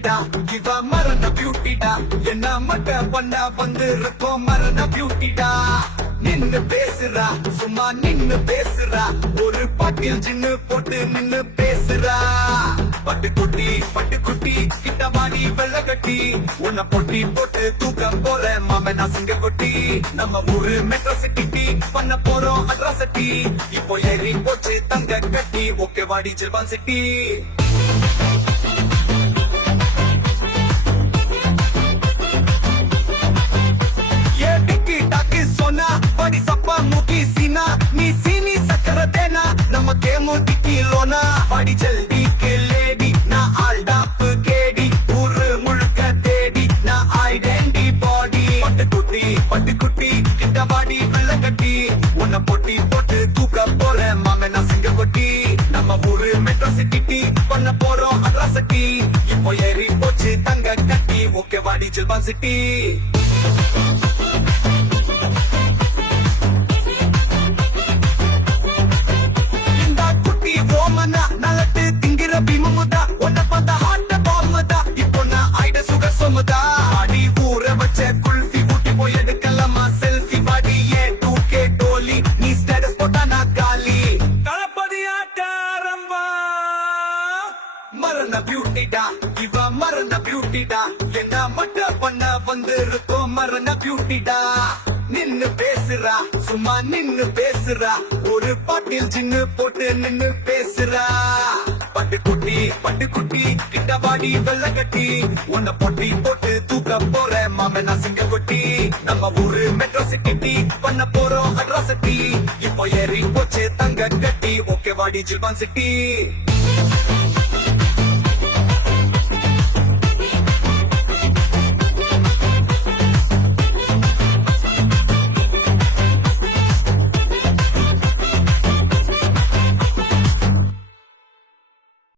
பியூட்டிடா இவ மரண பியூட்டிடா என்ன மட்ட பண்ண வந்து இருக்கோம் மரண பியூட்டிடா நின்னு பேசுறா சும்மா நின்னு பேசுறா ஒரு பாட்டில் ஜின்னு போட்டு நின்னு பேசுறா பட்டுக்குட்டி கிட்ட வாடி வெள்ள கட்டி உன்னை பொட்டி போட்டு தூக்க போற மாமன் சிங்க கொட்டி நம்ம ஊரு மெட்ரோ சிட்டி பண்ண போறோம் அட்ராசிட்டி இப்போ ஏறி போச்சு தங்க கட்டி ஓகே வாடி ஜில்பான் சிட்டி படி சப்பா முக்கி சீனா நீ சீனி சக்கர தேனா நம்ம கேமு திக்கிலோனா படி ஜல்தி கேலேடி நான் ஆல்டாப் கேடி ஊரு முழுக்க தேடி நான் ஐடென்டி பாடி பட்டுக்குட்டி கிட்ட வாடி வெள்ள கட்டி உன்னை பொட்டி போட்டு தூக்க போற மாமன் சிங்க கொட்டி நம்ம ஊரு மெட்ரோ சிட்டி பண்ண போறோம் அட்ராசிட்டி இப்போ ஏறி போச்சு தங்க கட்டி ஓகே வாடி ஜில்பான் சிட்டி நலட்டு திங்கிற பீமுதா உன்னை பார்த்த ஹார்ட் பாம்புதா இப்போ நான் ஐட சுக சொமுதா அடி ஊற வச்ச குல்ஃபி ஊட்டி போய் எடுக்கலாமா செல்ஃபி பாடி ஏ 2K டோலி நீ ஸ்டேட்டஸ் போட்டா நான் காலி தளபதி ஆட்டாரம்பா மரண பியூட்டிடா இவ மரண பியூட்டிடா என்ன மட்ட பண்ண வந்து இருக்கோம் மரண பியூட்டிடா நின்னு பேசுறா சும்மா நின்னு பேசுறா ஒரு பாட்டில் ஜின்னு போட்டு நின்னு பேசுறா பட்டுக்குட்டி கிட்ட வாடி வெள்ள கட்டி உன்னை பொட்டி போட்டு தூக்க போற மாமன் சிங்க கொட்டி நம்ம ஊரு மெட்ரோ சிட்டி பண்ண போறோம் அட்ராசிட்டி இப்போ ஏறி போச்சு தங்க கட்டி ஓகே வாடி ஜில்பான் சிட்டி